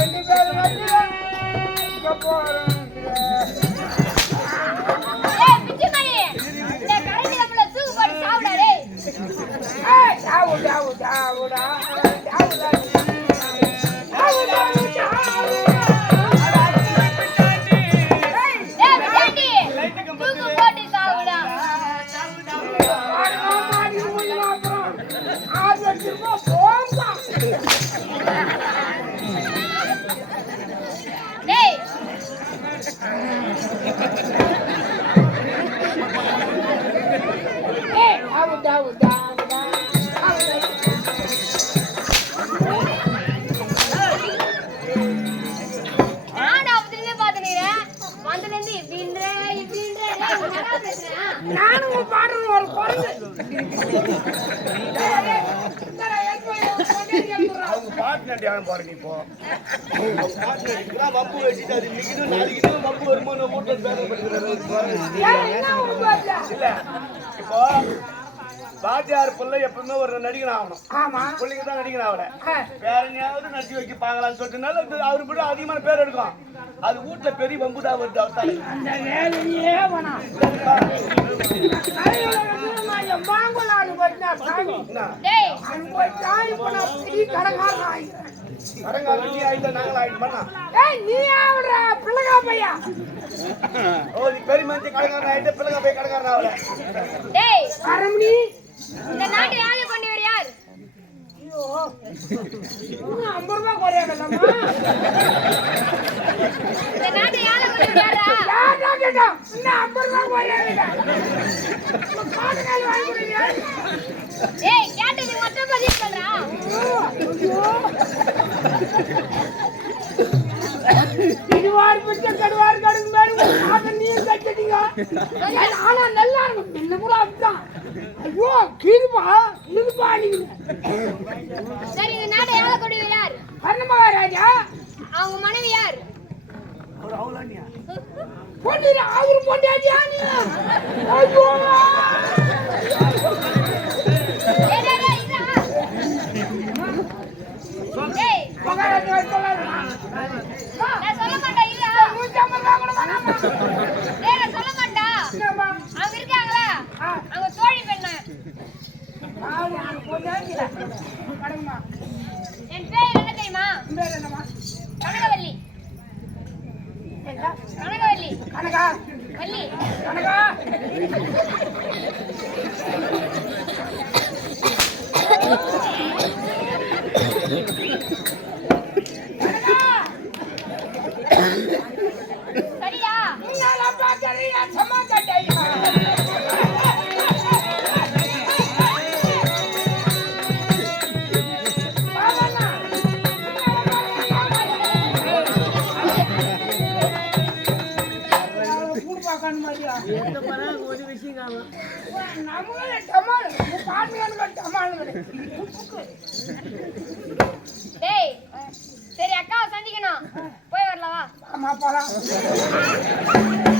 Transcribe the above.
ரெண்டு பேரும் போறோம். நானும் பாடுறது ஒரு குறைஞ்சு பாட்டு பாருங்க. இப்போ மப்பு வச்சுட்டு அது இன்னைக்கு நாளைக்கு மப்பு வருமான மூட்டை இல்ல. இப்போ பாட்டியார் பிள்ளை எப்பவுமே ஒரு நடிகன் ஆகணும். ஆமா, பிள்ளைங்க தான் நடிகன் ஆகல. வேற எங்கேயாவது நடிச்சு வைக்க பாங்களான்னு சொல்லிட்டுனால அவரு கூட அதிகமான பேர் எடுக்கும். அது வீட்டுல பெரிய பம்புதா வருது. அவர்த்தாலே பெரிய மனுஷன் கடைக்காரன் ஆயிட்டு பிள்ளைங்க போய் கடைக்காரன் ஆகல. இந்த நாட்டை ஆளு கொண்டவர் யார்? 50 ரூபாய் குறையாடலாமா? இந்த நாட்டை ஆளு கொண்டவர் யாரா? யாரா கேட்டா? இன்னும் 50 ரூபாய் குறையாடல. காட்டுகால் வாங்கி கொடுங்க. ஏய், கேட்டது மட்டும் பதில் சொல்றா. இதுவார் பிச்சை கடுவார் கடுங்க மேல ஆக நீங்க கட்டிட்டீங்க. ஆனா நல்லா இருக்கும். என்ன கூட அப்படிதான். ஐயோ கிருபா நீங்க. சரி, இந்த நாட்டை ஆள கொண்டவர் யார்? கர்ணமகாராஜா. அவங்க மனைவி யார்? அவர் அவளானியா? பொண்ணுல அவரு பொண்டாட்டியா நீ? ஐயோ மகாராஜா சொல்லுங்க. நான் சொல்ல மாட்டேன். இல்ல 150 ரூபாய் கூட வேணாமா? டேய், நான் சொல்ல மாட்டேன். அவங்க இருக்காங்களா? அவங்க தோழி பெண்ண. என் பேர் என்ன தெரியுமா? கனகவல்லி. கனகவல்லி. கனகா வள்ளி. கனகா சரியா? நல்லா பாக்கறியா? சமாதானயா? டேய், சரி, அக்காவை சந்திக்கணும். போய் வரலாம் வா. ஆமா போலாம்.